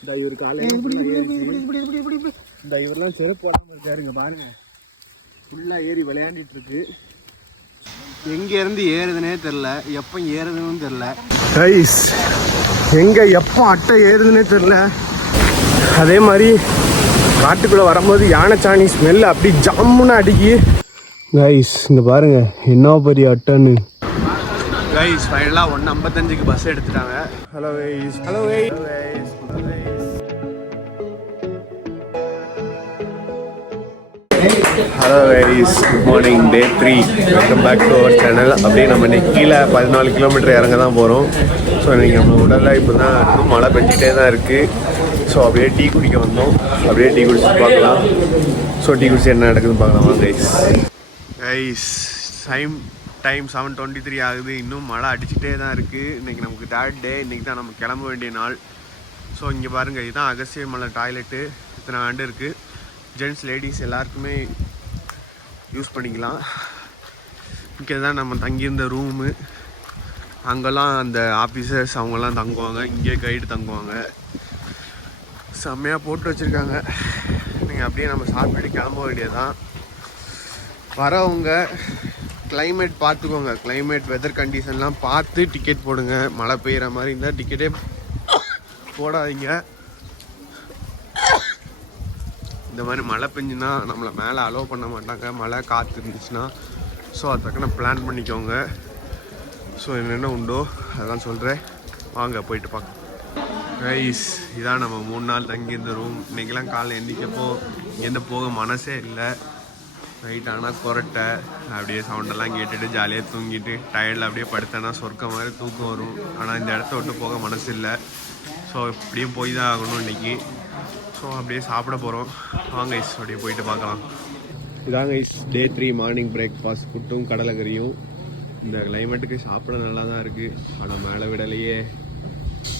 இந்த இவர் காலையில் இந்த இவரெல்லாம் செருப்பு போடாமல் இருக்காருங்க பாருங்க. ஃபுல்லாக ஏறி விளையாண்டுட்டு இருக்கு. எங்கேருந்து ஏறுதுன்னே தெரில, எப்போ ஏறுதுன்னு தெரில கைஸ். எங்கே எப்போ அட்டை ஏறுதுன்னே தெரில. அதே மாதிரி காட்டுக்குள்ளே வரும்போது யானைச்சாணி ஸ்மெல் அப்படி ஜம்முன்னு அடிக்கி கைஸ். இங்கே பாருங்க என்ன பெரிய அட்டைன்னு கைஸ். ஃபைனலாக 1:55க்கு பஸ் எடுத்துட்டாங்க. Hello guys. Hello guys. Hello guys, good morning. Day 3. Welcome back to our channel. அப்படியே நம்ம இன்னைக்கு கீழே 14 கிலோமீட்டர் இறங்க தான் போகிறோம். ஸோ இன்றைக்கி நம்ம உடலில் இப்போ தான் இன்னும் மழை பெஞ்சிட்டே தான் இருக்குது. ஸோ அப்படியே டீ குடிக்க வந்தோம். அப்படியே டீ குடிச்சு பார்க்கலாம். ஸோ டீ குடிச்சு என்ன நடக்குதுன்னு பார்க்கலாமா கைஸ். கைஸ் டைம் 7:23 ஆகுது. இன்னும் மழை அடிச்சுட்டே தான் இருக்குது. இன்றைக்கி நமக்கு 3rd டே. இன்றைக்கி தான் நம்ம கிளம்ப வேண்டிய நாள். ஸோ இங்கே பாருங்கள், இதுதான் அகஸ்திய மலை டாய்லெட்டு. இத்தனை ஆண்டு இருக்குது. ஜென்ட்ஸ் லேடிஸ் எல்லாருக்குமே யூஸ் பண்ணிக்கலாம். இங்கே தான் நம்ம தங்கியிருந்த ரூமு. அங்கெல்லாம் அந்த ஆஃபீஸர்ஸ் அவங்கெல்லாம் தங்குவாங்க. இங்கே கைடு தங்குவாங்க. செம்மையாக போட்டு வச்சுருக்காங்க. நீங்கள் அப்படியே நம்ம சாப்பிட்டு கிளம்ப வேண்டியதான். வரவங்க கிளைமேட் பார்த்துக்கோங்க. கிளைமேட் வெதர் கண்டிஷன்லாம் பார்த்து டிக்கெட் போடுங்க. மழை பெய்கிற மாதிரி இருந்தால் டிக்கெட்டே போடாதீங்க. இந்த மாதிரி மழை பெஞ்சுன்னா நம்மளை மேலே அலோவ் பண்ண மாட்டாங்க. மழை காற்று இருந்துச்சுன்னா. ஸோ அதுக்கான பிளான் பண்ணிக்கோங்க. ஸோ என்னென்ன உண்டோ அதெல்லாம் சொல்கிறேன். வாங்க போயிட்டு பார்க்கலாம் கைஸ். இதான் நம்ம 3 நாள் தங்கியிருந்த ரூம். இன்றைக்கெல்லாம் காலையில் எந்திரிக்கப்போ இங்கேருந்து போக மனசே இல்லை. நைட் ஆனால் கொரட்டை அப்படியே சவுண்டெல்லாம் கேட்டுட்டு ஜாலியாக தூங்கிட்டு டயர்டில் அப்படியே படுத்தேன்னா சொர்க்க மாதிரி தூக்கம் வரும். ஆனால் இந்த இடத்த விட்டு போக மனசு இல்லை. ஸோ இப்படியே போய் தான் ஆகணும் இன்றைக்கி. ஸோ அப்படியே சாப்பிட போகிறோம். வாங்க ஐஸ், அப்படியே போயிட்டு பார்க்கலாம். இதாங்க ஐஸ் டே 3 மார்னிங் பிரேக்ஃபாஸ்ட். புட்டும் கடலைக்கறியும். இந்த கிளைமேட்டுக்கு சாப்பிட நல்லா தான் இருக்குது. ஆனால் மேலே விடலையே.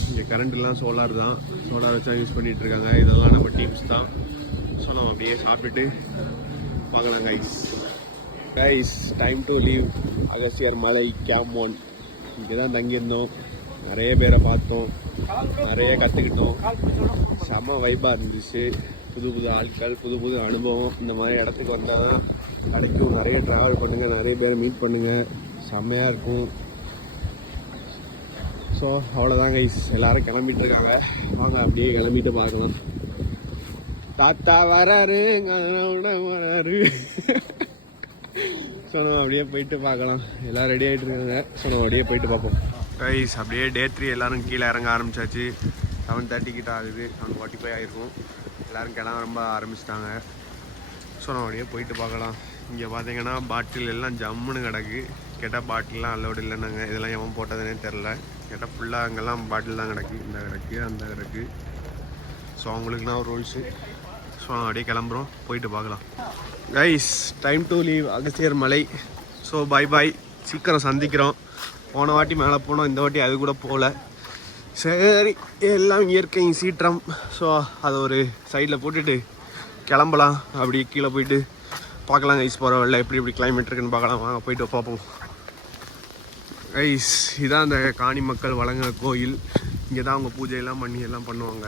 இங்கே கரண்ட்லாம் சோலார் தான். சோலார் வச்சா யூஸ் பண்ணிகிட்ருக்காங்க. இதெல்லாம் நம்ம டீம்ஸ் தான். ஸோ நம்ம அப்படியே சாப்பிட்டுட்டு பார்க்கலாம் guys. Guys, time to leave Agasthiyar Malai camp 1. இங்கே தான் தங்கியிருந்தோம். நிறைய பேரை பார்த்தோம், நிறைய கற்றுக்கிட்டோம். செம்ம வைப்பாக இருந்துச்சு. புது புது ஆட்கள், புது புது அனுபவம். இந்த மாதிரி இடத்துக்கு வந்தால் தான் கிடைக்கும். நிறைய ட்ராவல் பண்ணுங்கள், நிறைய பேரை மீட் பண்ணுங்கள். செம்மையாக இருக்கும். ஸோ அவ்வளோதான் கைஸ். எல்லோரும் கிளம்பிட்டு இருக்காங்க. வாங்க அப்படியே கிளம்பிட்டு பார்க்கலாம். தாத்தா வராரு வராரு. ஸோ நம்ம அப்படியே போயிட்டு பார்க்கலாம். எல்லோரும் ரெடி ஆகிட்டு இருக்காங்க. ஸோ நம்ம அப்படியே போயிட்டு பார்ப்போம் கைஸ். அப்படியே டே 3 எல்லோரும் கீழே இறங்க ஆரம்பிச்சாச்சு. 7:30 கிட்ட ஆகுது. 7:45 ஆகிருக்கும். எல்லோரும் கிளம்ப ரொம்ப ஆரம்பிச்சிட்டாங்க. ஸோ நம்ம அப்படியே போயிட்டு பார்க்கலாம். இங்கே பார்த்தீங்கன்னா பாட்டில் எல்லாம் ஜம்முன்னு கிடக்கு. கேட்டால் பாட்டில்லாம் அலோடு இல்லைன்னாங்க. இதெல்லாம் எவன் போட்டதுன்னே தெரில. கேட்டால் ஃபுல்லாக அங்கெல்லாம் பாட்டில் தான் கிடக்கு. இந்த கிடக்கு, அந்த கிடக்கு. ஸோ அவங்களுக்குலாம் ஒரு ரூல்ஸு. ஸோ அப்படியே கிளம்புறோம், போயிட்டு பார்க்கலாம் guys. Time to leave Agasthiyar Malai. So பாய் பாய், சீக்கிரம் சந்திக்கிறோம். போன வாட்டி மேலே போனோம், இந்த வாட்டி அது கூட போகல. சரி, எல்லாம் இயற்கை சீற்றம். ஸோ அதை ஒரு சைடில் போட்டுட்டு கிளம்பலாம். அப்படியே கீழே போயிட்டு பார்க்கலாம் கைஸ். போகிற வழியில் எப்படி எப்படி கிளைமேட் இருக்குன்னு பார்க்கலாம். வாங்க போயிட்டு பார்ப்போம் கைஸ். இதான் அந்த காணி மக்கள் வழங்குற கோயில். இங்கே தான் அவங்க பூஜையெல்லாம் பண்ணி எல்லாம் பண்ணுவாங்க.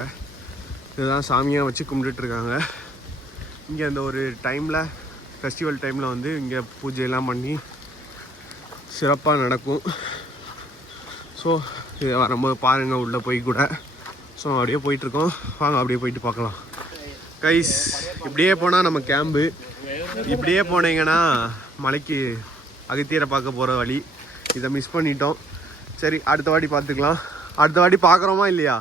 இதுதான் சாமியாக வச்சு கும்பிட்டுட்ருக்காங்க. இங்கே அந்த ஒரு டைமில், ஃபெஸ்டிவல் டைமில் வந்து இங்கே பூஜையெல்லாம் பண்ணி சிறப்பாக நடக்கும். ஸோ இதை வரும்போது பாருங்கள் உள்ளே போய் கூட. ஸோ அப்படியே போயிட்டுருக்கோம். வாங்க அப்படியே போயிட்டு பார்க்கலாம் கைஸ். இப்படியே போனால் நம்ம கேம்பு. இப்படியே போனீங்கன்னா மலைக்கு அகத்தியரை பார்க்க போகிற வழி. இதை மிஸ் பண்ணிட்டோம். சரி, அடுத்த வாட்டி பார்த்துக்கலாம். அடுத்த வாட்டி பார்க்குறோமா இல்லையா?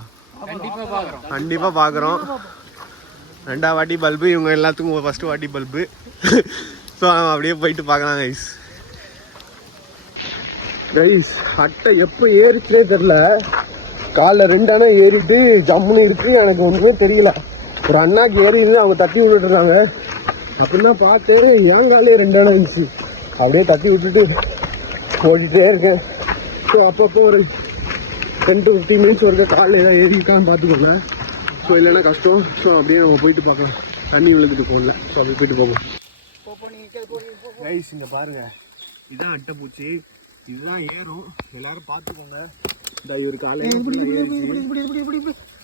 கண்டிப்பாக பார்க்குறோம். 2ஆவது வாட்டி பல்பு. இவங்க எல்லாத்துக்கும் ஃபஸ்ட்டு வாட்டி பல்பு. ஸோ நம்ம அப்படியே போயிட்டு பார்க்கலாம் கைஸ். கைஸ், அட்டை எப்போ ஏறிச்சுனே தெரில. காலைல 2 அணை ஏறிட்டு ஜம்முன்னு இருக்கு. எனக்கு ஒன்றுமே தெரியல. ஒரு அண்ணாக்கு ஏறிட்டு அவங்க தட்டி விட்டுருக்காங்க. அப்படின்னா பார்த்து என் காலையே 2 அணை இருந்துச்சு. அப்படியே தட்டி விட்டுட்டு போட்டுகிட்டே இருக்கேன். ஸோ அப்பப்போ ஒரு 10 to 15 minutes வரைக்கும் காலையில் ஏதாவது ஏறிக்கான்னு பார்த்துக்கோங்க. ஸோ இல்லைன்னா கஷ்டம். ஸோ அப்படியே நம்ம போயிட்டு பார்க்கலாம். தண்ணி விழுந்துட்டு போகல. ஸோ அப்படியே போயிட்டு போவோம் கைஸ். இங்கே பாருங்கள், இதுதான் அட்டைப்பூச்சி. இதுதான் ஏறும். எல்லோரும் பார்த்துக்கோங்க. இந்த இவர் காலையில்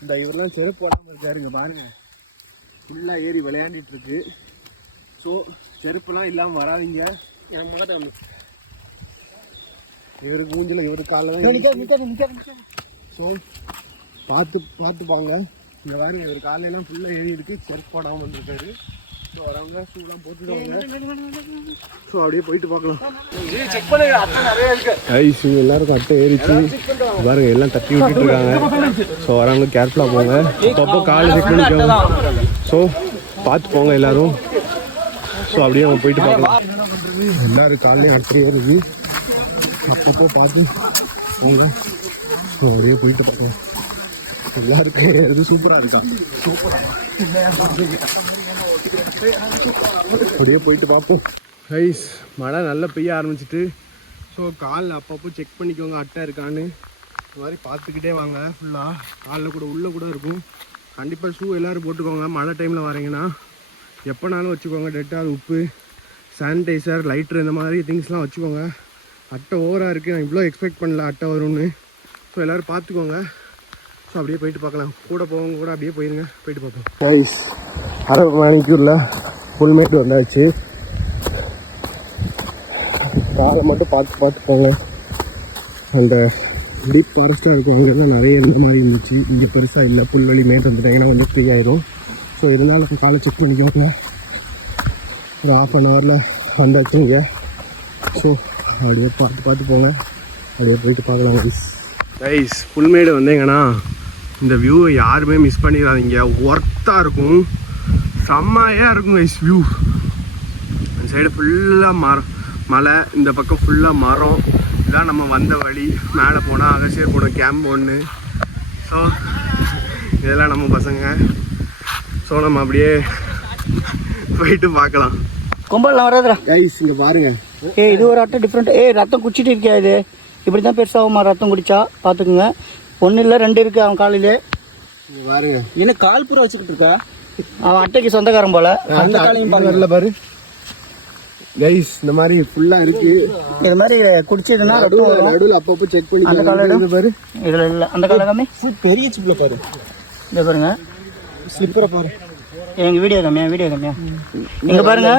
இந்த இவரெல்லாம் செருப்பு போடாமல் இருக்காருங்க பாருங்க. ஃபுல்லாக ஏறி விளையாண்டுட்டு இருக்கு. ஸோ செருப்புலாம் இல்லாமல் வராதிங்க. என் முகத்தை இவருக்கு மூஞ்சில் இவருக்கு காலையில் ஸோ பார்த்துப்பாங்க. இந்த மாதிரி இவர் காலையெல்லாம் ஃபுல்லாக ஏறி இருக்கு. செருப்பு போடாமல் வந்துருக்காரு. ஸோ வரவங்க ஷூலாம் போட்டுருவாங்க. ஸோ அப்படியே போயிட்டு பார்க்கலாம். ஐஸ் எல்லாருக்கும் அட்டை ஏறிச்சு பாருங்க. எல்லாம் தட்டி விட்டுட்டு இருக்காங்க. ஸோ வரவங்க கேர்ஃபுல்லாக போங்க. அப்பப்போ காலை செக் பண்ணிக்கோங்க. ஸோ பார்த்து போங்க எல்லாரும். ஸோ அப்படியே அவங்க போயிட்டு பார்க்கலாம். எல்லாரும் காலையும் அட்டை ஏறுது. அப்பப்போ பார்த்து போங்க. ஸோ அப்படியே போயிட்டு பார்க்கலாம். எல்லாருக்கும் ஏறுது. சூப்பராக இருக்கா? அப்படியே போயிட்டு பார்ப்போம். ஐஸ் மழை நல்லா பெய்ய ஆரம்பிச்சிட்டு. ஸோ காலில் அப்பப்போ செக் பண்ணிக்கோங்க அட்டை இருக்கான்னு. இந்த மாதிரி பார்த்துக்கிட்டே வாங்க. ஃபுல்லாக காலில் கூட உள்ளே கூட இருக்கும். கண்டிப்பாக ஷூ எல்லோரும் போட்டுக்கோங்க. மழை டைமில் வரீங்கன்னா எப்போனாலும் வச்சுக்கோங்க. டெட்டால், உப்பு, சானிடைசர், லைட்ரு இந்த மாதிரி திங்ஸ்லாம் வச்சுக்கோங்க. அட்டை ஓவராக இருக்குது. நான் இவ்வளோ எக்ஸ்பெக்ட் பண்ணல அட்டை வரும்னு. ஸோ எல்லோரும் பார்த்துக்கோங்க. ஸோ அப்படியே போயிட்டு பார்க்கலாம். கூட போவங்க கூட அப்படியே போயிருங்க. போயிட்டு பார்ப்போம். ஐஸ் அரை மணிக்கூரில் ஃபுல்மேட்டு வந்தாச்சு. காலை மட்டும் பார்த்து போங்க. அந்த டீப் ஃபாரஸ்ட்டாக இருக்கும் அங்கெல்லாம் நிறைய இந்த மாதிரி இருந்துச்சு. இங்கே பெருசாக இல்லை. புல்வெளி மேட்டு வந்துட்டாங்கன்னா கொஞ்சம் ஃப்ரீ ஆயிடும். ஸோ இருந்தாலும் காலை செக் பண்ணிக்கோங்க. ஒரு ½ வந்தாச்சுங்க. ஸோ அப்படியே பார்த்து போங்க. அப்படியே போயிட்டு பார்க்கலாம். ஐஸ் புல்மேடு வந்தீங்கன்னா இந்த வியூவை யாருமே மிஸ் பண்ணிடாதீங்க. ஒர்த்தாக இருக்கும். செம்மையாக இருக்கும் ஐஸ் வியூ. அந்த சைடு ஃபுல்லாக மலை, இந்த பக்கம் ஃபுல்லாக மரம். இதான் நம்ம வந்த வழி. மேலே போனால் அகசியர் போனோம் கேம்ப் ஒன்று. ஸோ இதெல்லாம் நம்ம பசங்க. ஸோ நம்ம அப்படியே போயிட்டு பார்க்கலாம். கொம்பல்லாம் வராதுடா ஐஸ் இங்கே பாருங்க. இது ஒரு அட்டை டிஃப்ரெண்ட். ரத்தம் குடிச்சிட்டு இருக்கியா? இது இப்படி தான் பெருசாகுமா ரத்தம் குடிச்சா? பார்த்துக்குங்க. 1 இல்லை 2 இருக்கு அவன் காலையிலே. பாருங்க என்ன கால் பூரா வச்சுக்கிட்டு இருக்கா? அவன் அட்டைக்கு சொந்தக்காரன் போல. அந்த காலையும் பார்க்கல பாரு கைஸ். இந்த மாதிரி ஃபுல்லா இருக்கு. இது மாதிரி குடிச்சதுன்னா நடுவில் அப்பப்போ செக் பண்ணி அந்த காலை பாரு. இதுல இல்லை அந்த காலை காமி. பெரிய சிப்ல பாரு. இதை பாருங்க. ஸ்லிப்பரை பாரு. எங்க வீடியோ கம்மியா இங்க பாருங்க.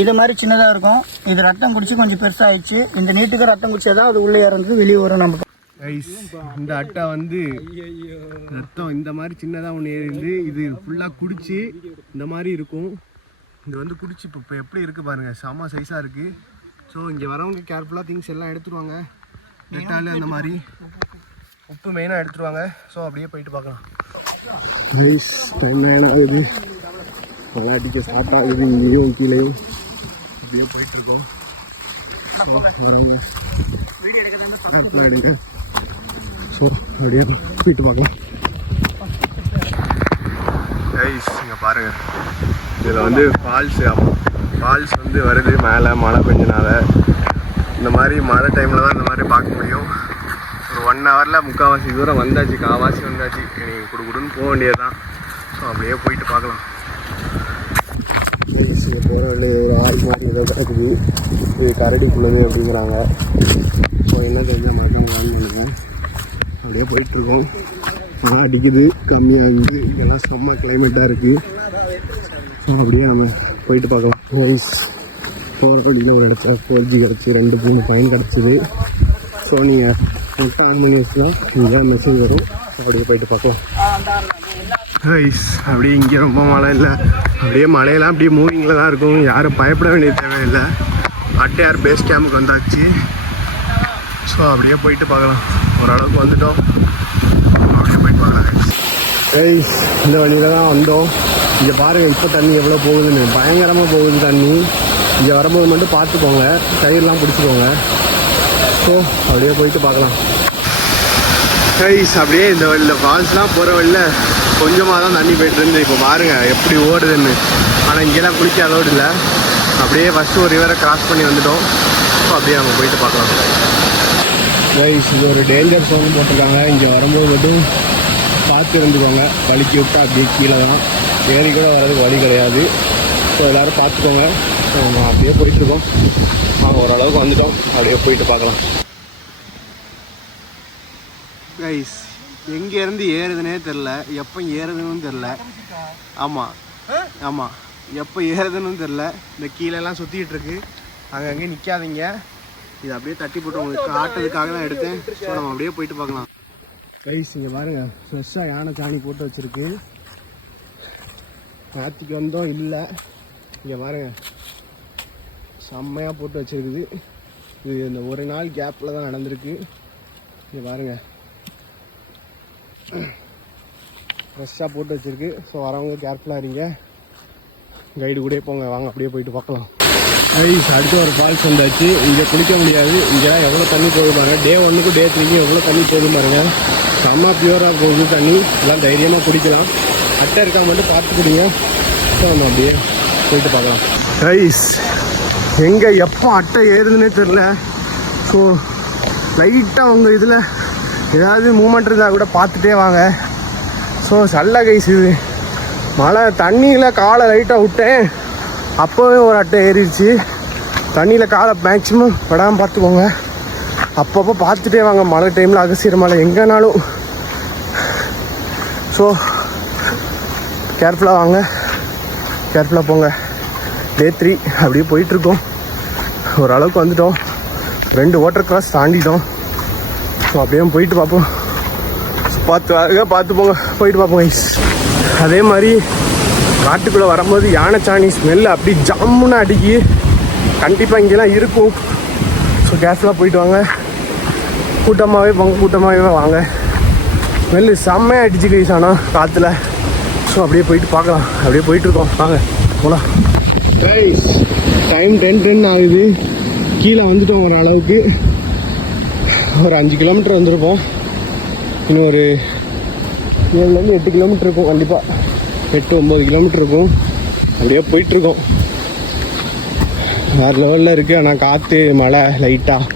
இது மாதிரி சின்னதாக இருக்கும். இது ரத்தம் குடிச்சு கொஞ்சம் பெருசாகிடுச்சு. இந்த நீட்டுக்கு ரத்தம் குடிச்சாதான் அது உள்ளே இறந்து வெளியே வரும். நமக்கு ஐஸ் இந்த அட்டை வந்து ரத்தம் இந்த மாதிரி சின்னதாக ஒன்று ஏறிந்து இது ஃபுல்லாக குடிச்சு இந்த மாதிரி இருக்கும். இது வந்து குடிச்சு இப்போ எப்படி இருக்குது பாருங்கள். செம்ம சைஸாக இருக்குது. ஸோ இங்கே வரவங்க கேர்ஃபுல்லாக திங்ஸ் எல்லாம் எடுத்துருவாங்க. டெட்டால் அந்த மாதிரி உப்பு மெயினாக எடுத்துருவாங்க. ஸோ அப்படியே போயிட்டு பார்க்கலாம். ஐஸ் டைம் ஆகுது. நல்லா அடிக்க ஸ்டார்ட் ஆகுது. இங்கேயும் கீழேயும் அப்படியே போயிட்டுருக்கோம். எடுங்க. ஸோ அப்படியே போயிட்டு பார்க்கலாம். ஐஸ் இங்கே பாருங்கள். இதில் வந்து ஃபால்ஸ் வந்து வருது மேலே மழை பெஞ்சனால. இந்த மாதிரி மழை டைமில் தான் இந்த மாதிரி பார்க்க முடியும். ஒரு 1 ஹவரில் முக்கால்வாசி தூரம் வந்தாச்சு. கால்வாசி வந்தாச்சு. நீங்கள் குடுன்னு போக வேண்டியது தான். ஸோ அப்படியே போயிட்டு பார்க்கலாம். இங்கே போகிற வழி ஒரு ஆள் மாதிரி ஏதோ கிடக்குது. இது கரடிக்குள்ளது அப்படிங்கிறாங்க. ஸோ என்ன தெரிஞ்சால் மாட்டாங்க பண்ணுவேன். அப்படியே போயிட்டுருக்கோம். அடிக்குது கம்மியாகுது. இதெல்லாம் செம்ம கிளைமேட்டாக இருக்குது. ஸோ அப்படியே நம்ம போயிட்டு பார்க்கலாம். வாய்ஸ் போகிற வழியில் ஒரு இடத்துல 4G கிடச்சி 2-3 பாயிண்ட் கிடச்சிது. ஸோ நீங்கள் மொத்தம் 5 நிமிஷம் இங்கே மெசேஜ் வரும். அப்படியே போயிட்டு பார்க்கலாம். ஐஸ் அப்படியே இங்கே ரொம்ப மழை இல்லை. அப்படியே மழையெல்லாம் அப்படியே மூவிங்கில் தான் இருக்கும். யாரும் பயப்பட வேண்டிய தேவையில்லை. அட்டையார் பேஸ் கேம்புக்கு வந்தாச்சு. ஸோ அப்படியே போயிட்டு பார்க்கலாம். ஓரளவுக்கு வந்துட்டோம். அப்படியே போயிட்டு பார்க்கலாம். ஐஸ் இந்த வழியில் தான் வந்தோம். இங்கே பாருங்கள் இப்போ தண்ணி எவ்வளோ போகுதுன்னு. பயங்கரமாக போகுது தண்ணி. இங்கே வரும்போது மட்டும் பார்த்துக்கோங்க. டயர்லாம் பிடிச்சிக்கோங்க. ஸோ அப்படியே போயிட்டு பார்க்கலாம். ஐஸ் அப்படியே இந்த வழியில் ஃபால்ஸ்லாம் போகிற வழியில் கொஞ்சமாக தான் தண்ணி போய்ட்டு இருந்து. இப்போ பாருங்கள் எப்படி ஓடுதுன்னு. ஆனால் இங்கெல்லாம் குளிக்க அலோடு இல்லை. அப்படியே ஃபஸ்ட்டு ஒரு ரிவரை கிராஸ் பண்ணி வந்துட்டோம். ஸோ அப்படியே நம்ம போயிட்டு பார்க்கலாம். கைஸ் இது ஒரு டேஞ்சர் சோன் போட்டிருக்காங்க. இங்கே வரும்போது மட்டும் பார்த்து இருந்துக்கோங்க. வலிக்கி விட்டா அப்படியே கீழே தான். ஏறி கூட வர்றதுக்கு வழி கிடையாது. ஸோ எல்லோரும் பார்த்துக்கோங்க. ஸோ நம்ம அப்படியே போயிட்டுருக்கோம். ஓரளவுக்கு வந்துட்டோம். அப்படியே போயிட்டு பார்க்கலாம். கைஸ் எங்கேருந்து ஏறுதுன்னே தெரில, எப்போ ஏறுதுன்னு தெரில. ஆமாம் ஆமாம், எப்போ ஏறுதுன்னு தெரில. இந்த கீழெல்லாம் சுற்றிக்கிட்டு இருக்கு, அங்கங்கே நிற்காதீங்க. இது அப்படியே தட்டி போட்டு உங்களுக்கு காட்டுறதுக்காக தான் எடுத்தேன். ஸோ நம்ம அப்படியே போயிட்டு பார்க்கலாம். கைஸ் இங்கே பாருங்கள், ஃப்ரெஷ்ஷாக யானை சாணி போட்டு வச்சுருக்கு. நேற்றுக்கு வந்தோம் இல்லை, இங்கே பாருங்கள் செம்மையாக போட்டு வச்சுருக்குது. இது இந்த ஒரு நாள் கேப்பில் தான் நடந்திருக்கு. இங்கே பாருங்கள் ஃப்ரெஷ்ஷாக போட்டு வச்சுருக்கு. ஸோ வரவங்க கேர்ஃபுல்லாக இருங்க, கைடு கூட போங்க. வாங்க அப்படியே போயிட்டு பார்க்கலாம். ஐஸ் அடுத்து ஒரு ஃபால்ஸ் வந்தாச்சு. இங்கே குளிக்க முடியாது, இங்கெல்லாம் எவ்வளோ தண்ணி போகுது பாருங்கள். டே 1க்கும் டே 3க்கும் எவ்வளோ தண்ணி போகுது பாருங்கள். செம்ம பியூராக போகுது தண்ணி. எல்லாம் தைரியமாக குடிக்கலாம். அட்டை இருக்கா மட்டும் பார்த்து குடிங்க. ஸோ நம்ம அப்படியே போயிட்டு பார்க்கலாம். ஐஸ் எங்கே எப்போ அட்டை ஏறுதுன்னே தெரில. ஸோ லைட்டாக உங்கள் இதில் ஏதாவது மூமெண்ட் இருந்தால் கூட பார்த்துட்டே வாங்க. ஸோ சல்ல கைஸ், இது மழை தண்ணியில் காலை லைட்டாக விட்டேன், அப்போவே ஒரு அட்டை ஏறிடுச்சு. தண்ணியில் காலை மேக்ஸிமம் விடாமல் பார்த்துக்கோங்க. அப்பப்போ பார்த்துட்டே வாங்க மழை டைமில், அகசியர் மழை எங்கேனாலும். ஸோ கேர்ஃபுல்லாக வாங்க, கேர்ஃபுல்லாக போங்க. டே 3 அப்படியே போயிட்டுருக்கோம். ஓரளவுக்கு வந்துட்டோம், 2 வாட்டர் கிராஸ் தாண்டிட்டோம். ஸோ அப்படியே போயிட்டு பார்ப்போம். பார்த்து போங்க, போயிட்டு பார்ப்போம் கைஸ். அதே மாதிரி காட்டுக்குள்ளே வரும்போது யானைச்சாணி ஸ்மெல் அப்படி ஜம்முன்னு அடிக்கி, கண்டிப்பாக இங்கெல்லாம் இருக்கும். ஸோ கேர்ஃபுல்லாக போயிட்டு வாங்க. கூட்டமாகவே வாங்க. ஸ்மெல்லு செம்மையாக அடிச்சு கைஸ் ஆனால் காற்றுல. ஸோ அப்படியே போயிட்டு பார்க்கலாம். அப்படியே போயிட்டுருக்கோம், வாங்க போகலாம். கைஸ் டைம் 10:10 ஆகுது. கீழே வந்துட்டோம் ஓரளவுக்கு. ஒரு 5 கிலோமீட்டர் வந்திருப்போம். இன்னும் ஒரு 7 8 கிலோமீட்டர் இருக்கும், கண்டிப்பாக 8-9 கிலோமீட்டர் இருக்கும். அப்படியே போயிட்டுருக்கோம். வேறு லெவலில் இருக்குது. ஆனால் காற்று மழை லைட்டாக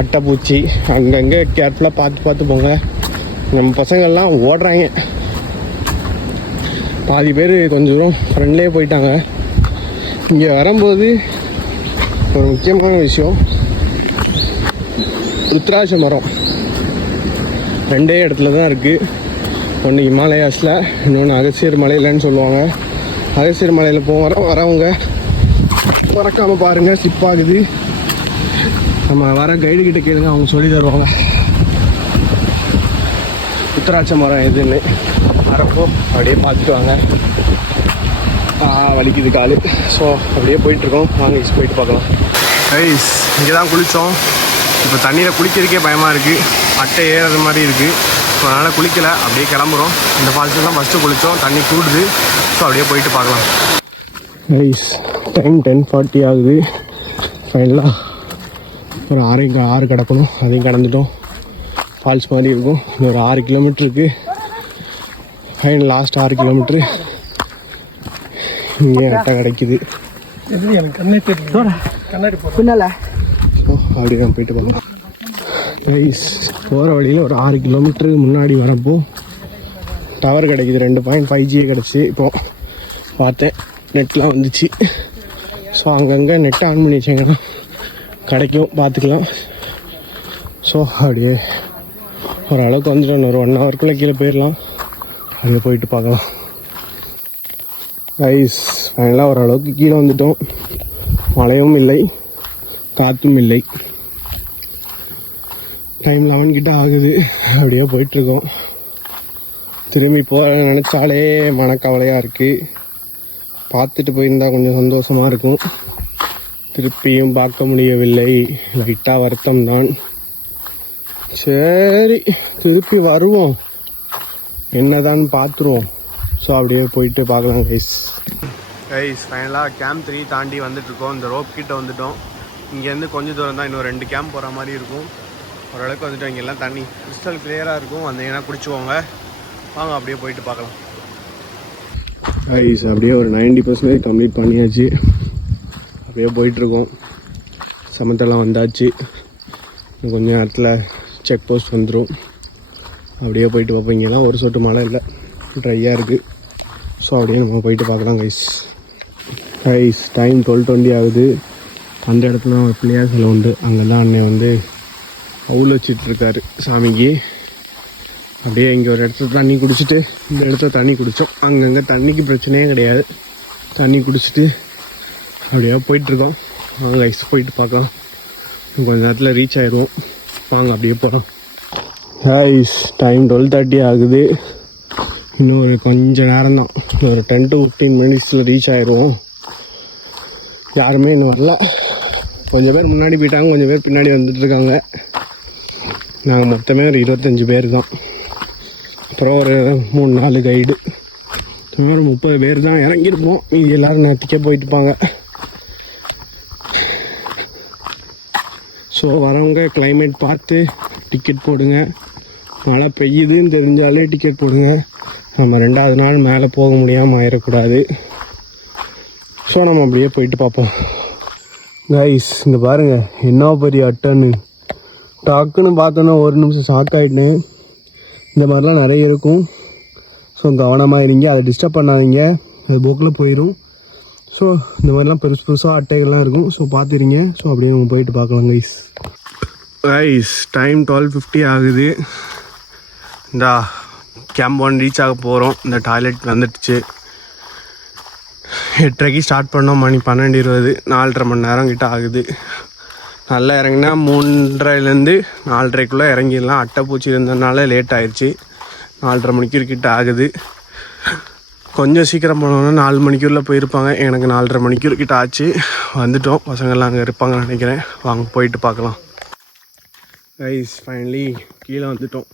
அட்டைப்பூச்சி அங்கங்கே கேர்ஃபுல்லாக பார்த்து போங்க. நம்ம பசங்கள்லாம் ஓடுறாங்க, பாதி பேர் கொஞ்சம் தூரம் ஃப்ரெண்ட்லேயே போயிட்டாங்க. இங்கே வரும்போது ஒரு முக்கியமான விஷயம், ருத்ராட்ச மரம் 2 இடத்துல தான் இருக்குது. ஒன்று ஹிமாலயாஸில், இன்னொன்று அகசியர் மலையிலன்னு சொல்லுவாங்க. அகசியர் மலையில் வரவங்க மறக்காமல் பாருங்கள், ஸ்லிப் ஆகுது. நம்ம வர கைடு கிட்ட கேளுங்க, அவங்க சொல்லி தருவாங்க ருத்ராட்ச மரம் எதுன்னு. வரப்போ அப்படியே பார்த்துட்டு வாங்க. வலிக்குது காலு. ஸோ அப்படியே போயிட்டுருக்கோம், வாங்க போயிட்டு பார்க்கலாம். ஐஸ் இங்கே தான் குளித்தோம். இப்போ தண்ணியில் குளிக்கிறதுக்கே பயமாக இருக்குது, அட்டை ஏறது மாதிரி இருக்குது. ஸோ அதனால் குளிக்கலை, அப்படியே கிளம்புறோம். இந்த ஃபால்ஸில் தான் ஃபஸ்ட்டு குளித்தோம், தண்ணி கூடுது. ஸோ அப்படியே போயிட்டு பார்க்கலாம். ஐஸ் டைம் 10:40 ஆகுது. ஃபைனலாக ஒரு 6 கிடக்கணும், அதையும் கடந்துட்டோம். ஃபால்ஸ் மாதிரி இருக்கும். இன்னும் ஒரு 6 கிலோமீட்டர் இருக்குது. Final last 6 kilometre. இங்கே அட்டை கிடைக்குது. பின்னால அப்படி தான் போயிட்டு பார்க்கலாம். ரைஸ் போகிற வழியில் ஒரு 6 கிலோமீட்டரு முன்னாடி வரப்போ டவர் கிடைக்குது. 2.5G கிடச்சி. இப்போது பார்த்தேன், நெட்லாம் வந்துச்சு. ஸோ அங்கங்கே நெட்டை ஆன் பண்ணி வச்சாங்கன்னா கிடைக்கும், பார்த்துக்கலாம். ஸோ அப்படியே ஓரளவுக்கு வந்துட்டோம். ஒரு 1 ஹவருக்குள்ளே கீழே போயிடலாம். அங்கே போயிட்டு பார்க்கலாம். ஐஸ் ஃபைனலாக ஓரளவுக்கு கீழே வந்துட்டோம். மழையும் இல்லை, காற்றும் இல்லை. டைம் 11 கிட்ட ஆகுது. அப்படியே போயிட்டுருக்கோம். திரும்பி போக நினச்சாலே மனக்கவலையாக இருக்குது. பார்த்துட்டு போயிருந்தால் கொஞ்சம் சந்தோஷமாக இருக்கும். திருப்பியும் பார்க்க முடியவில்லை, லைட்டாக வருத்தம் தான். சரி திருப்பி வருவோம், என்னதான் பார்த்துருவோம். ஸோ அப்படியே போயிட்டு பார்க்கலாம் கைஸ். ஃபைனலாக கேம்ப் 3 தாண்டி வந்துட்டுருக்கோம். இந்த ரோப் கிட்ட வந்துட்டோம். இங்கேருந்து கொஞ்சம் தூரம் தான், இன்னும் 2 கேம்ப் போகிற மாதிரி இருக்கும். ஓரளவுக்கு வந்துட்டோம். இங்கெல்லாம் தண்ணி கிறிஸ்டல் கிளியராக இருக்கும், வந்தீங்கன்னா குடிச்சுக்கோங்க. வாங்க அப்படியே போயிட்டு பார்க்கலாம். ஐஸ் அப்படியே ஒரு 90% கம்ப்ளீட் பண்ணியாச்சு. அப்படியே போயிட்டுருக்கோம். சமத்தெல்லாம் வந்தாச்சு. கொஞ்சம் நேரத்தில் செக் போஸ்ட் வந்துடும். அப்படியே போயிட்டு பார்ப்போம். இங்கெல்லாம் ஒரு சொட்டு மழை இல்லை, ட்ரையாக இருக்குது. ஸோ அப்படியே நம்ம போயிட்டு பார்க்கலாம் கைஸ். டைம் 12:20 ஆகுது. அந்த இடத்துல ஒரு பிள்ளையார் சிலை உண்டு. அங்கே தான் அண்ணன் வந்து அவுள் வச்சிட்ருக்காரு சாமிக்கு. அப்படியே இங்கே ஒரு இடத்துல தண்ணி குடிச்சிட்டு இந்த இடத்துல தண்ணி குடித்தோம். அங்கங்கே தண்ணிக்கு பிரச்சனையே கிடையாது. தண்ணி குடிச்சிட்டு அப்படியே போயிட்டுருக்கோம். வாங்க ஐஸ் போயிட்டு பார்க்கலாம். கொஞ்ச நேரத்தில் ரீச் ஆயிடுவோம். வாங்க அப்படியே போகிறோம். ஐஸ் டைம் 12:30 ஆகுது. இன்னும் ஒரு கொஞ்சம் நேரம் தான், ஒரு 10 to 15 மினிட்ஸில் ரீச் ஆயிடுவோம். யாருமே இன்னும் வரல. கொஞ்சம் பேர் முன்னாடி போயிட்டாங்க, கொஞ்சம் பேர் பின்னாடி வந்துட்டுருக்காங்க. நாங்கள் மொத்தமே ஒரு 25 பேர் தான். அப்புறம் ஒரு 3-4 கைடு, சுமார் 30 பேர் தான் இறங்கியிருப்போம். மீதி எல்லோரும் நேற்றுக்கே போயிட்டுப்பாங்க. ஸோ வரவங்க கிளைமேட் பார்த்து டிக்கெட் போடுங்க. மழை பெய்யுதுன்னு தெரிஞ்சாலே டிக்கெட் போடுங்க. நம்ம 2வது நாள் மேலே போக முடியாமல் ஆயிடக்கூடாது. ஸோ நம்ம அப்படியே போயிட்டு பார்ப்போம். கைஸ் இங்கே பாருங்கள் என்ன பெரிய அட்டைன்னு. டக்குன்னு பார்த்தோன்னா ஒரு நிமிஷம் ஷாக் ஆகிட்டேன். இந்த மாதிரிலாம் நிறைய இருக்கும். ஸோ கவனமாக இருங்க, அதை டிஸ்டர்ப் பண்ணாதீங்க, அது போக்கில் போயிடும். ஸோ இந்த மாதிரிலாம் பெருசு பெருசாக அட்டைகள்லாம் இருக்கும். ஸோ பார்த்துருங்க. ஸோ அப்படியே நம்ம போயிட்டு பார்க்கலாம் கைஸ். டைம் 12:50 ஆகுது. இந்த கேம்ப் 1 ரீச் ஆக போகிறோம். இந்த டாய்லெட் வந்துடுச்சு. 8:30 ஸ்டார்ட் பண்ணோம். மணி 12:20, 4.5 மணி நேரம் கிட்ட ஆகுது. நல்லா இறங்கினா 3:30லேருந்து 4:30க்குள்ளே இறங்கிடலாம். அட்டைப்பூச்சி இருந்ததுனால லேட் ஆயிடுச்சு. 4:30 மணிக்கு கிட்ட ஆகுது. கொஞ்சம் சீக்கிரம் போனோன்னா 4 மணிக்குள்ளே போயிருப்பாங்க. எனக்கு 4:30 மணிக்கு கிட்ட ஆச்சு. வந்துட்டோம். பசங்கள்லாம் அங்கே இருப்பாங்கன்னு நினைக்கிறேன். வாங்க போயிட்டு பார்க்கலாம். கைஸ் ஃபைனலி கீழே வந்துட்டோம்.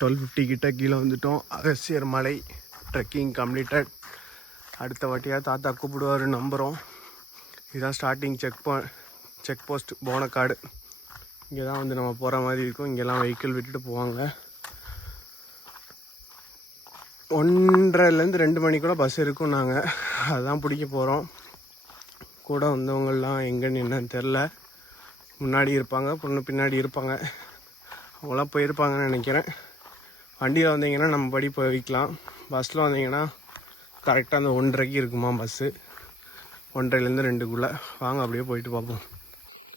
12:50 கிட்ட கீழே வந்துட்டோம். அகஸ்தியர் மலை ட்ரெக்கிங் கம்ப்ளீட்டட். அடுத்த வாட்டியாக தாத்தா கூப்பிடுவார் நம்புகிறோம். இதுதான் ஸ்டார்டிங் செக் போஸ்ட் போனக்காடு. இங்கே தான் வந்து நம்ம போகிற மாதிரி இருக்கும். இங்கெல்லாம் வெஹிக்கிள் விட்டுட்டு போவாங்க. 1:30லேருந்து 2 மணி கூட பஸ் இருக்கும். நாங்கள் அதுதான் பிடிக்க போகிறோம். கூட வந்தவங்கள்லாம் எங்கன்னு என்னன்னு தெரில. முன்னாடி இருப்பாங்க, பொண்ணு பின்னாடி இருப்பாங்க. அவங்களாம் போயிருப்பாங்கன்னு நினைக்கிறேன். வண்டியில் வந்தீங்கன்னா நம்ம படி போய்க்கலாம். பஸ்ஸில் வந்தீங்கன்னா கரெக்டாக அந்த 1:30க்கு இருக்குமா பஸ்ஸு. 1:30லேருந்து 2க்குள்ளே. வாங்க அப்படியே போயிட்டு பார்ப்போம்.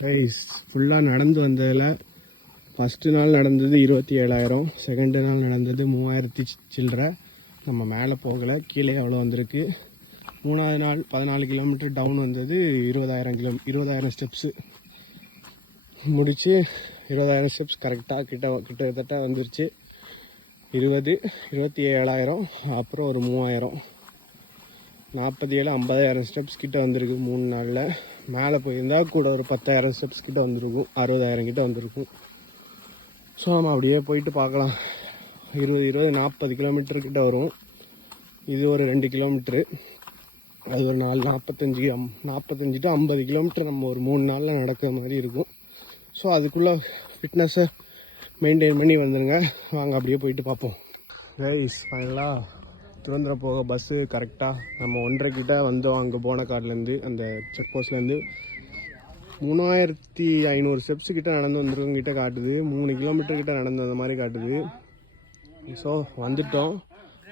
ரைஸ் ஃபுல்லாக நடந்து வந்ததில் ஃபஸ்ட்டு நாள் நடந்தது 27,000, செகண்டு நாள் நடந்தது 3,000 சில்லரை. நம்ம மேலே போகலை, கீழே அவ்வளோ வந்திருக்கு. 3வது நாள் 14 கிலோமீட்டர் டவுன் வந்தது 20,000 ஸ்டெப்ஸு முடித்து 20,000 ஸ்டெப்ஸ் கரெக்டாக கிட்டத்தட்ட வந்துருச்சு. 27,000, அப்புறம் ஒரு 3,000, 47, 50,000 ஸ்டெப்ஸ் கிட்ட வந்திருக்கு 3 நாளில். மேலே போயிருந்தால் கூட ஒரு 10,000 ஸ்டெப்ஸ் கிட்ட வந்திருக்கும், 60,000 கிட்ட வந்திருக்கும். ஸோ நம்ம அப்படியே போயிட்டு பார்க்கலாம். 40 கிலோமீட்டர் கிட்ட வரும். இது ஒரு 2 கிலோமீட்ரு, அது ஒரு 45 to 50 கிலோமீட்டர் நம்ம ஒரு 3 நாளில் நடக்கிற மாதிரி இருக்கும். ஸோ அதுக்குள்ளே ஃபிட்னஸை மெயின்டைன் பண்ணி வந்துடுங்க. வாங்க அப்படியே போயிட்டு பார்ப்போம். கைஸ் ஃபைனலாக திருவந்திரம் போக பஸ்ஸு கரெக்டாக நம்ம 1:30 கிட்ட வந்தோம். அங்கே போனக்காட்லேருந்து அந்த செக் போஸ்ட்லேருந்து 3,500 ஸ்டெப்ஸு கிட்ட நடந்து வந்துருக்கோம் கிட்ட காட்டுது. 3 கிலோமீட்டர் கிட்ட நடந்து வந்த மாதிரி காட்டுது. ஸோ வந்துட்டோம்.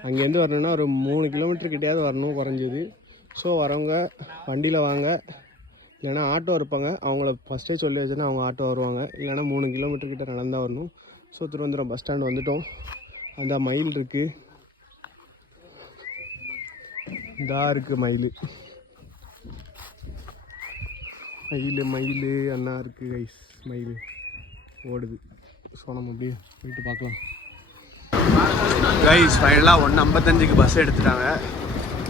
அங்கேருந்து வரணுன்னா ஒரு 3 கிலோமீட்டர் கிட்டையாவது வரணும் குறைஞ்சது. ஸோ வரவங்க வண்டியில் வாங்க, இல்லைனா ஆட்டோ இருப்பாங்க, அவங்கள ஃபஸ்ட்டே சொல்லி வச்சுன்னா அவங்க ஆட்டோ வருவாங்க. இல்லைனா 3 கிலோமீட்டர் கிட்ட நடந்தால் வரணும். ஸோ திருவந்திரம் பஸ் ஸ்டாண்ட் வந்துட்டோம். அந்த மயில் இருக்குது, இதா இருக்குது மயில் அண்ணா இருக்குது கைஸ். மயில் ஓடுது. ஸோ நம்ம அப்படியே போயிட்டு பார்க்கலாம். கைஸ் ஃபைனலாக 1:55க்கு பஸ் எடுத்துட்டாங்க.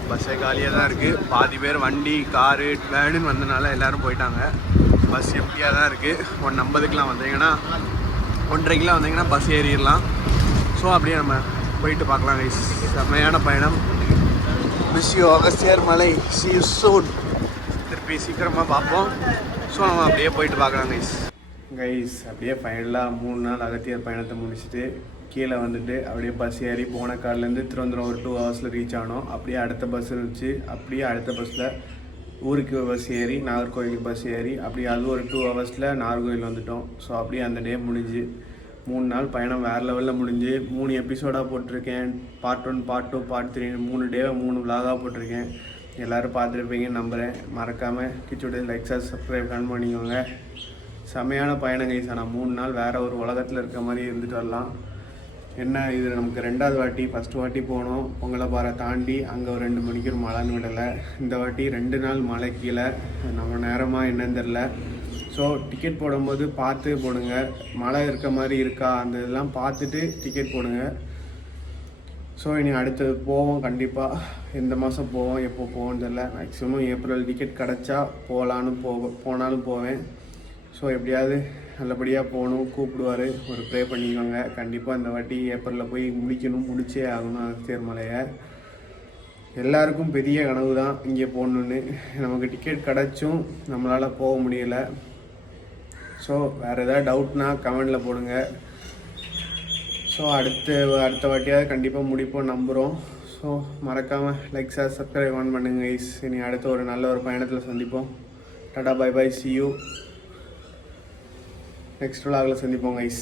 பஸ்ஸே காலியாக தான் இருக்குது. பாதி பேர் வண்டி, காரு, வேனுன்னு வந்தனால எல்லோரும் போயிட்டாங்க. பஸ் எம்டியாக தான் இருக்குது. 1:50க்குலாம் வந்தீங்கன்னா 1:30க்குலாம் வந்தீங்கன்னா பஸ் ஏறிடலாம். ஸோ அப்படியே நம்ம போயிட்டு பார்க்கலாம் கைஸ். செம்மையான பயணம். மிஸ் யூ அகஸ்தியர் மலை. see you soon. திருப்பி சீக்கிரமாக பார்ப்போம். ஸோ நம்ம அப்படியே போயிட்டு பார்க்கலாம் கைஸ். அப்படியே ஃபைனலாக 3 நாள் அகத்தியர் பயணத்தை முடிச்சுட்டு கீழே வந்துட்டு அப்படியே பஸ் ஏறி போனக்காட்லேருந்து திருவந்திரம் ஒரு 2 ஹவர்ஸில் ரீச் ஆனோம். அப்படியே அடுத்த பஸ் இருந்துச்சு. அப்படியே அடுத்த பஸ்ஸில் ஊருக்கு பஸ் ஏறி நாகர்கோயிலுக்கு பஸ் ஏறி அப்படியே அது ஒரு 2 ஹவர்ஸில் நாகர்கோயில் வந்துட்டோம். ஸோ அப்படியே அந்த டே முடிஞ்சு 3 நாள் பயணம் வேறு லெவலில் முடிஞ்சு 3 எபிசோடாக போட்டிருக்கேன். பார்ட் 1, பார்ட் 2, பார்ட் 3 3 டேவை 3 விலாகாக போட்டிருக்கேன். எல்லோரும் பார்த்துருப்பீங்கன்னு நம்புகிறேன். மறக்காமல் கிச்சுடைய லைக், சப்ஸ்கிரைப் பண்ணிக்கோங்க. செமையான பயணம் கைஸ். ஆனால் 3 நாள் வேறு ஒரு உலகத்தில் இருக்க மாதிரி இருந்துட்டு வரலாம். என்ன இது நமக்கு 2வது வாட்டி. ஃபஸ்ட்டு வாட்டி போனோம் பொங்கலப்பாறை தாண்டி, அங்கே ஒரு 2 மணிக்கு ஒரு மழைன்னு விடலை. இந்த வாட்டி 2 நாள் மழை கீழே, நம்ம நேரமாக என்னன்னு தெரில. ஸோ டிக்கெட் போடும்போது பார்த்து போடுங்க, மழை இருக்க மாதிரி இருக்கா அந்த இதெல்லாம் பார்த்துட்டு டிக்கெட் போடுங்க. ஸோ இனி அடுத்தது போவோம் கண்டிப்பாக. இந்த மாதம் போவோம், எப்போ போவோம்னு தெரில. மேக்ஸிமம் ஏப்ரல் டிக்கெட் கிடச்சா போனாலும் போவேன். ஸோ எப்படியாவது நல்லபடியாக போகணும், கூப்பிடுவார், ஒரு ப்ரே பண்ணிக்கோங்க. கண்டிப்பாக இந்த வாட்டி ஏப்ரலில் போய் முடிச்சே ஆகணும் அகஸ்தியர் மலையை. எல்லாருக்கும் பெரிய கனவு தான் இங்கே போகணுன்னு. நமக்கு டிக்கெட் கிடச்சும் நம்மளால் போக முடியலை. ஸோ வேறு எதாவது டவுட்னா கமெண்டில் போடுங்க. ஸோ அடுத்த வாட்டியாவது கண்டிப்பாக முடிப்போம் நம்புகிறோம். ஸோ மறக்காமல் லைக் ஷேர் சப்ஸ்கிரைப் பண்ணுங்கள் கைஸ். இனி அடுத்த ஒரு நல்ல ஒரு பயணத்தில் சந்திப்போம். Tata bye bye, see you. Next vlogல சந்திப்போம் கைஸ்.